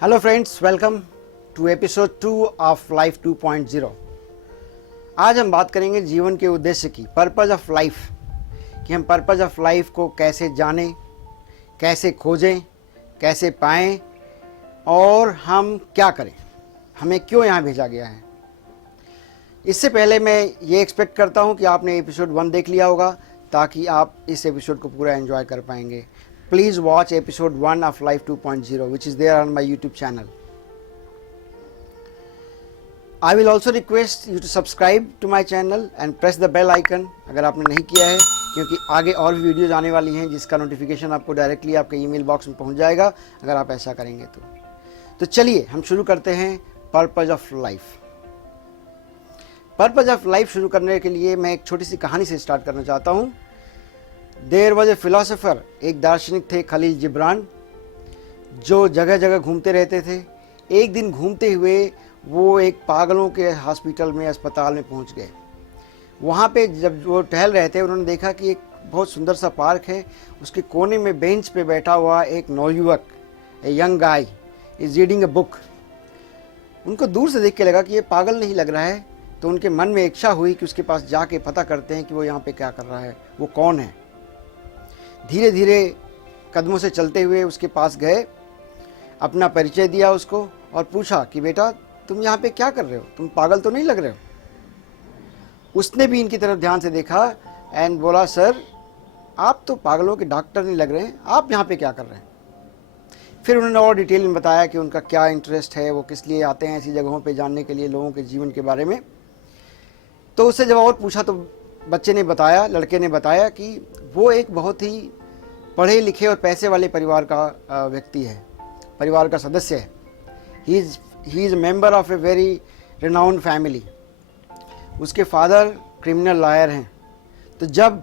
Hello friends, welcome to episode 2 of life 2.0। आज हम बात करेंगे जीवन के उद्देश्य की, पर्पस ऑफ लाइफ, कि हम पर्पस ऑफ लाइफ को कैसे जानें, कैसे खोजें, कैसे पाएं और हम क्या करें, हमें क्यों यहाँ भेजा गया है। इससे पहले मैं ये एक्सपेक्ट करता हूँ कि आपने एपिसोड 1 देख लिया होगा ताकि आप इस एपिसोड को पूरा एंजॉय कर पाएंगे। Please watch episode 1 of Life 2.0 which is there on my YouTube channel. I will also request you to subscribe to my channel and press the bell icon अगर आपने नहीं किया है, क्योंकि आगे और भी वीडियोज़ आने वाली हैं जिसका नोटिफिकेशन आपको डायरेक्टली आपके ईमेल बॉक्स में पहुंच जाएगा अगर आप ऐसा करेंगे तो चलिए हम शुरू करते हैं purpose of life. Purpose of life शुरू करने के लिए मैं एक छोटी सी कहानी से स्टार्ट करना चाहता हूँ। देयर वॉज ए फिलोसोफर, एक दार्शनिक थे खलील जिब्रान, जो जगह जगह घूमते रहते थे। एक दिन घूमते हुए वो एक पागलों के हॉस्पिटल में, अस्पताल में पहुंच गए। वहाँ पे जब वो टहल रहे थे उन्होंने देखा कि एक बहुत सुंदर सा पार्क है, उसके कोने में बेंच पे बैठा हुआ एक नौयुवक, a young guy is reading a book. उनको दूर से देख के लगा कि ये पागल नहीं लग रहा है, तो उनके मन में इच्छा हुई कि उसके पास जाके पता करते हैं कि वो यहाँ पे क्या कर रहा है, वो कौन है। धीरे धीरे कदमों से चलते हुए उसके पास गए, अपना परिचय दिया उसको और पूछा कि बेटा तुम यहाँ पे क्या कर रहे हो, तुम पागल तो नहीं लग रहे हो। उसने भी इनकी तरफ ध्यान से देखा एंड बोला, सर आप तो पागलों के डॉक्टर नहीं लग रहे हैं, आप यहाँ पे क्या कर रहे हैं। फिर उन्होंने और डिटेल में बताया कि उनका क्या इंटरेस्ट है, वो किस लिए आते हैं ऐसी जगहों पे जानने के लिए, लोगों के जीवन के बारे में। तो उससे जब और पूछा तो बच्चे ने बताया, लड़के ने बताया कि वो एक बहुत ही पढ़े लिखे और पैसे वाले परिवार का व्यक्ति है, परिवार का सदस्य है। He is member of a very renowned family. उसके फादर क्रिमिनल लॉयर हैं। तो जब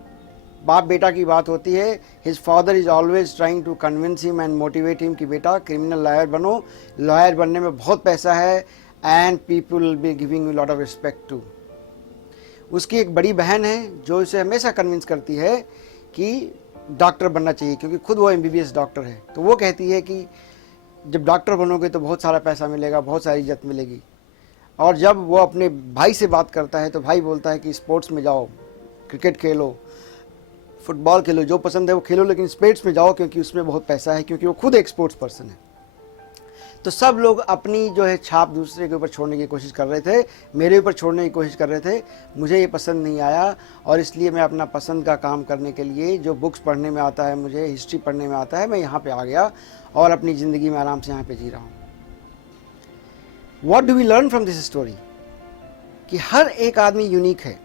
बाप बेटा की बात होती है, his father is always trying to convince him and motivate him कि बेटा क्रिमिनल लॉयर बनो, लॉयर बनने में बहुत पैसा है and people will be giving you lot of respect to. उसकी एक बड़ी बहन है जो उसे हमेशा कन्विंस करती है कि डॉक्टर बनना चाहिए, क्योंकि खुद वो MBBS डॉक्टर है। तो वो कहती है कि जब डॉक्टर बनोगे तो बहुत सारा पैसा मिलेगा, बहुत सारी इज्जत मिलेगी। और जब वो अपने भाई से बात करता है तो भाई बोलता है कि स्पोर्ट्स में जाओ, क्रिकेट खेलो, फुटबॉल खेलो, जो पसंद है वो खेलो, लेकिन स्पोर्ट्स में जाओ क्योंकि उसमें बहुत पैसा है, क्योंकि वो खुद एक स्पोर्ट्स पर्सन है। तो सब लोग अपनी जो है छाप दूसरे के ऊपर छोड़ने की कोशिश कर रहे थे, मेरे ऊपर छोड़ने की कोशिश कर रहे थे। मुझे ये पसंद नहीं आया और इसलिए मैं अपना पसंद का काम करने के लिए, जो बुक्स पढ़ने में आता है, मुझे हिस्ट्री पढ़ने में आता है, मैं यहाँ पे आ गया और अपनी ज़िंदगी में आराम से यहाँ पे जी रहा हूँ। What do we learn from this story? कि हर एक आदमी यूनिक है,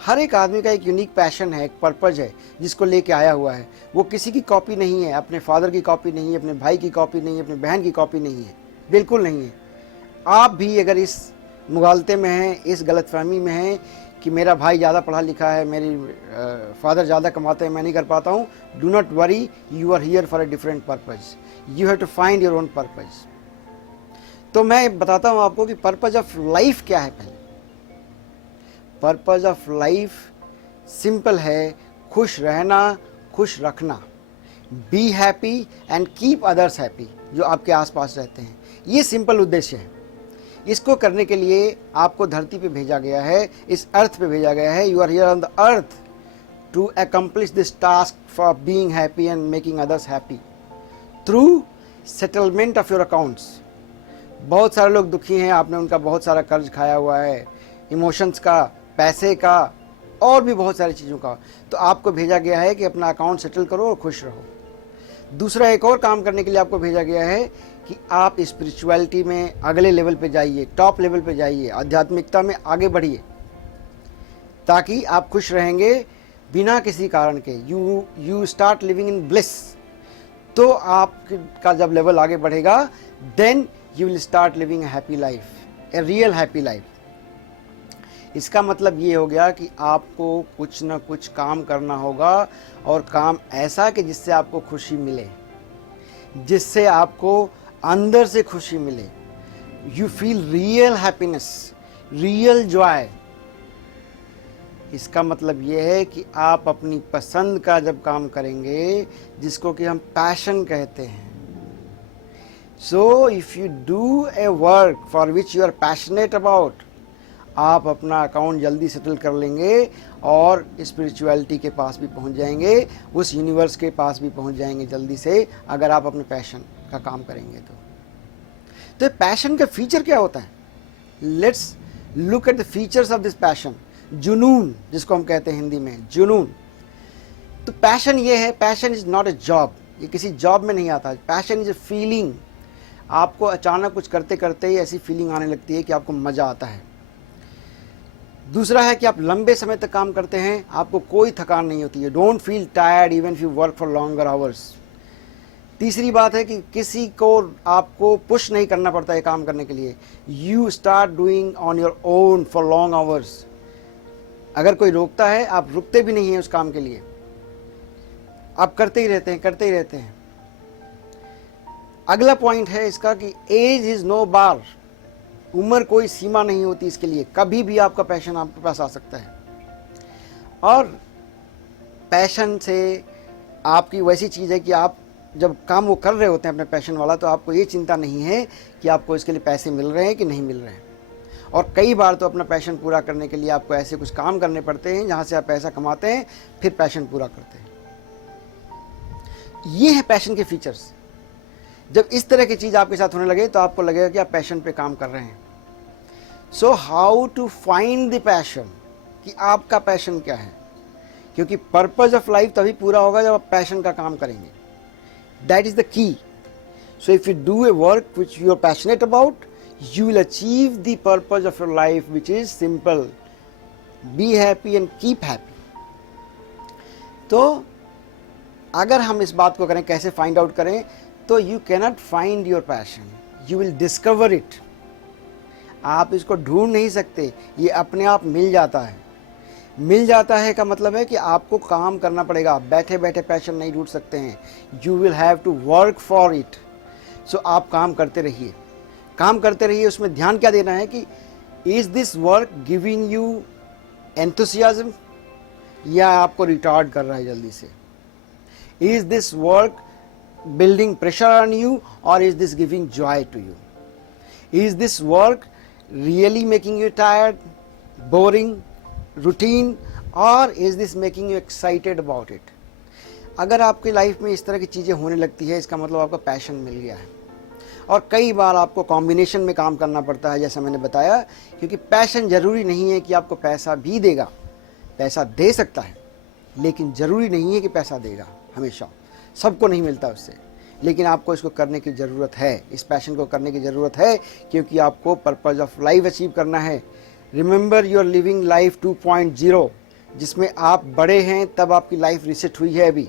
हर एक आदमी का एक यूनिक पैशन है, एक पर्पस है जिसको लेके आया हुआ है। वो किसी की कॉपी नहीं है, अपने फादर की कॉपी नहीं है, अपने भाई की कॉपी नहीं है, अपने बहन की कॉपी नहीं है, बिल्कुल नहीं है। आप भी अगर इस मुगालते में हैं, इस गलतफहमी में हैं कि मेरा भाई ज़्यादा पढ़ा लिखा है, मेरी फादर ज़्यादा कमाते हैं, मैं नहीं कर पाता हूँ, do not worry, you are here for a different purpose, you have to find your own purpose. तो मैं बताता हूँ आपको कि पर्पज़ ऑफ लाइफ क्या है। पहले पर्पज़ ऑफ लाइफ सिंपल है, खुश रहना, खुश रखना। Be happy and keep others happy, जो आपके आसपास रहते हैं। ये सिंपल उद्देश्य है। इसको करने के लिए आपको धरती पे भेजा गया है, इस अर्थ पे भेजा गया है। You are here on the earth to accomplish this task for being happy and making others happy through settlement of your accounts. बहुत सारे लोग दुखी हैं, आपने उनका बहुत सारा कर्ज खाया हुआ है, इमोशंस का, पैसे का और भी बहुत सारी चीज़ों का। तो आपको भेजा गया है कि अपना अकाउंट सेटल करो और खुश रहो। दूसरा एक और काम करने के लिए आपको भेजा गया है कि आप स्पिरिचुअलिटी में अगले लेवल पे जाइए, टॉप लेवल पे जाइए, आध्यात्मिकता में आगे बढ़िए, ताकि आप खुश रहेंगे बिना किसी कारण के। You start living in bliss. तो आपका जब लेवल आगे बढ़ेगा, then you will start living a happy life, a real happy life. इसका मतलब ये हो गया कि आपको कुछ ना कुछ काम करना होगा, और काम ऐसा कि जिससे आपको खुशी मिले, जिससे आपको अंदर से खुशी मिले। You feel real happiness, real Joy. इसका मतलब ये है कि आप अपनी पसंद का जब काम करेंगे, जिसको कि हम पैशन कहते हैं, So if you do a work for which you are passionate about, आप अपना अकाउंट जल्दी सेटल कर लेंगे और स्पिरिचुअलिटी के पास भी पहुंच जाएंगे, उस यूनिवर्स के पास भी पहुंच जाएंगे जल्दी से, अगर आप अपने पैशन का काम करेंगे तो पैशन का फीचर क्या होता है? Let's look at the features of this passion. जुनून जिसको हम कहते हैं हिंदी में, जुनून. तो पैशन ये है, passion is not a job, ये किसी जॉब में नहीं आता. Passion is a feeling. आपको अचानक कुछ करते करते ही ऐसी फीलिंग आने लगती है कि आपको मज़ा आता है. दूसरा है कि आप लंबे समय तक काम करते हैं, आपको कोई थकान नहीं होती है. Don't feel tired even if you work for longer hours. तीसरी बात है कि किसी को आपको पुश नहीं करना पड़ता है काम करने के लिए. You start doing on your own for long hours. अगर कोई रोकता है, आप रुकते भी नहीं हैं उस काम के लिए, आप करते ही रहते हैं, करते ही रहते हैं. अगला पॉइंट है इसका कि एज इज नो बार. उम्र कोई सीमा नहीं होती इसके लिए, कभी भी आपका पैशन आपके पास आ सकता है. और पैशन से आपकी वैसी चीज़ है कि आप जब काम वो कर रहे होते हैं अपने पैशन वाला, तो आपको ये चिंता नहीं है कि आपको इसके लिए पैसे मिल रहे हैं कि नहीं मिल रहे हैं. और कई बार तो अपना पैशन पूरा करने के लिए आपको ऐसे कुछ काम करने पड़ते हैं जहाँ से आप पैसा कमाते हैं, फिर पैशन पूरा करते हैं. ये है पैशन के फीचर्स. जब इस तरह की चीज़ आपके साथ होने लगे तो आपको लगेगा कि आप पैशन पे काम कर रहे हैं. So how to find the passion, कि आपका पैशन क्या है, क्योंकि पर्पज ऑफ लाइफ तभी पूरा होगा जब आप पैशन का काम करेंगे. That is the key. So if you do a work which you are passionate about, you will achieve the purpose of your life, which is simple: be happy and keep happy. तो अगर हम इस बात को करें, कैसे find out करें, तो you cannot find your passion, you will discover it. आप इसको ढूंढ नहीं सकते, ये अपने आप मिल जाता है. मिल जाता है का मतलब है कि आपको काम करना पड़ेगा. आप बैठे बैठे पैशन नहीं ढूंढ सकते हैं. You will have to work for it. So आप काम करते रहिए, काम करते रहिए. उसमें ध्यान क्या देना है कि is this work giving you enthusiasm, या आपको रिटार्ड कर रहा है जल्दी से. Is this work building pressure on you, और is this giving joy to you. Is this work really making you tired, boring, routine, और is this making you excited about it. अगर आपकी लाइफ में इस तरह की चीज़ें होने लगती है, इसका मतलब आपका पैशन मिल गया है. और कई बार आपको कॉम्बिनेशन में काम करना पड़ता है, जैसा मैंने बताया, क्योंकि पैशन ज़रूरी नहीं है कि आपको पैसा भी देगा. पैसा दे सकता है, लेकिन ज़रूरी नहीं है कि पैसा देगा. हमेशा सबको नहीं मिलता उससे, लेकिन आपको इसको करने की ज़रूरत है. इस पैशन को करने की ज़रूरत है, क्योंकि आपको पर्पज़ ऑफ लाइफ अचीव करना है. Remember you are living life 2.0, जिसमें आप बड़े हैं, तब आपकी लाइफ रिसेट हुई है अभी.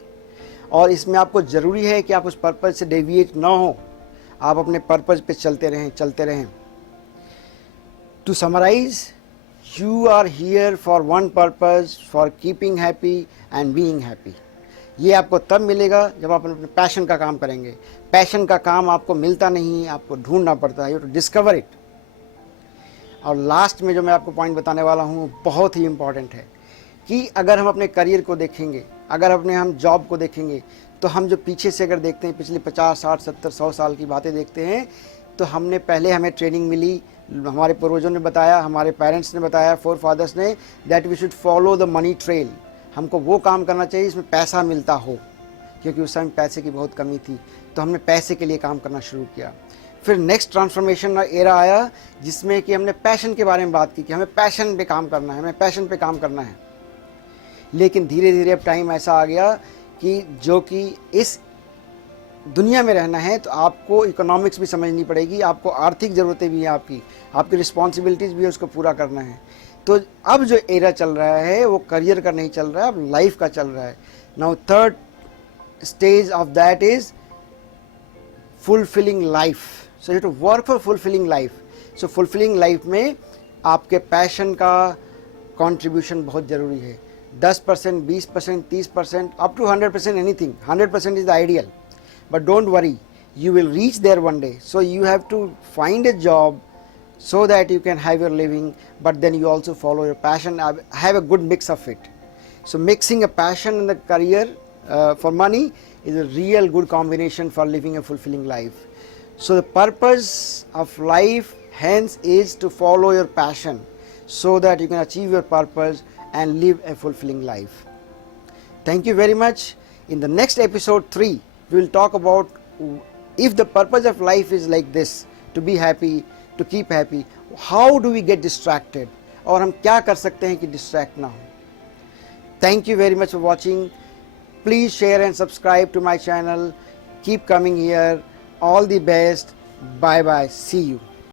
और इसमें आपको ज़रूरी है कि आप उस पर्पज़ से डेविएट ना हो, आप अपने पर्पज़ पे चलते रहें. To summarize, you are here for one purpose, for keeping happy and being happy. ये आपको तब मिलेगा जब आप अपने पैशन का काम करेंगे. पैशन का काम आपको मिलता नहीं, आपको ढूंढना पड़ता है. You to discover it. और लास्ट में जो मैं आपको पॉइंट बताने वाला हूँ, बहुत ही इम्पॉर्टेंट है कि अगर हम अपने करियर को देखेंगे, अगर हम जॉब को देखेंगे, तो हम जो पीछे से अगर देखते हैं, पिछले 50, 60, 70, 100 साल की बातें देखते हैं, तो हमें ट्रेनिंग मिली, हमारे पूर्वजों ने बताया, हमारे पेरेंट्स ने बताया, फोर फादर्स ने, that we should follow the money trail. हमको वो काम करना चाहिए जिसमें पैसा मिलता हो, क्योंकि उस समय पैसे की बहुत कमी थी. तो हमने पैसे के लिए काम करना शुरू किया. फिर नेक्स्ट ट्रांसफॉर्मेशन एरा आया, जिसमें कि हमने पैशन के बारे में बात की कि हमें पैशन पे काम करना है, हमें पैशन पे काम करना है. लेकिन धीरे धीरे अब टाइम ऐसा आ गया कि जो कि इस दुनिया में रहना है, तो आपको इकोनॉमिक्स भी समझनी पड़ेगी, आपको आर्थिक ज़रूरतें भी हैं, आपकी रिस्पॉन्सिबिलिटीज़ भी है, उसको पूरा करना है. तो अब जो एरा चल रहा है वो करियर का नहीं चल रहा है, अब लाइफ का चल रहा है. Now third stage of that is fulfilling life. So you to work for fulfilling life. So fulfilling life में आपके पैशन का कंट्रीब्यूशन बहुत ज़रूरी है. 10%, 20%, 30%, up to 100%, anything. 100% is the ideal. But don't worry, you will reach there one day. So you have to find a job so that you can have your living, but then you also follow your passion. Have a good mix of it. So mixing a passion and the career for money is a real good combination for living a fulfilling life. So the purpose of life hence is to follow your passion so that you can achieve your purpose and live a fulfilling life. Thank you very much. In the next episode 3, we will talk about if the purpose of life is like this, to be happy, to keep happy, how do we get distracted? और हम क्या कर सकते हैं कि distract ना हो. Thank you very much for watching. Please share and subscribe to my channel. Keep coming here. All the best. Bye bye. See you.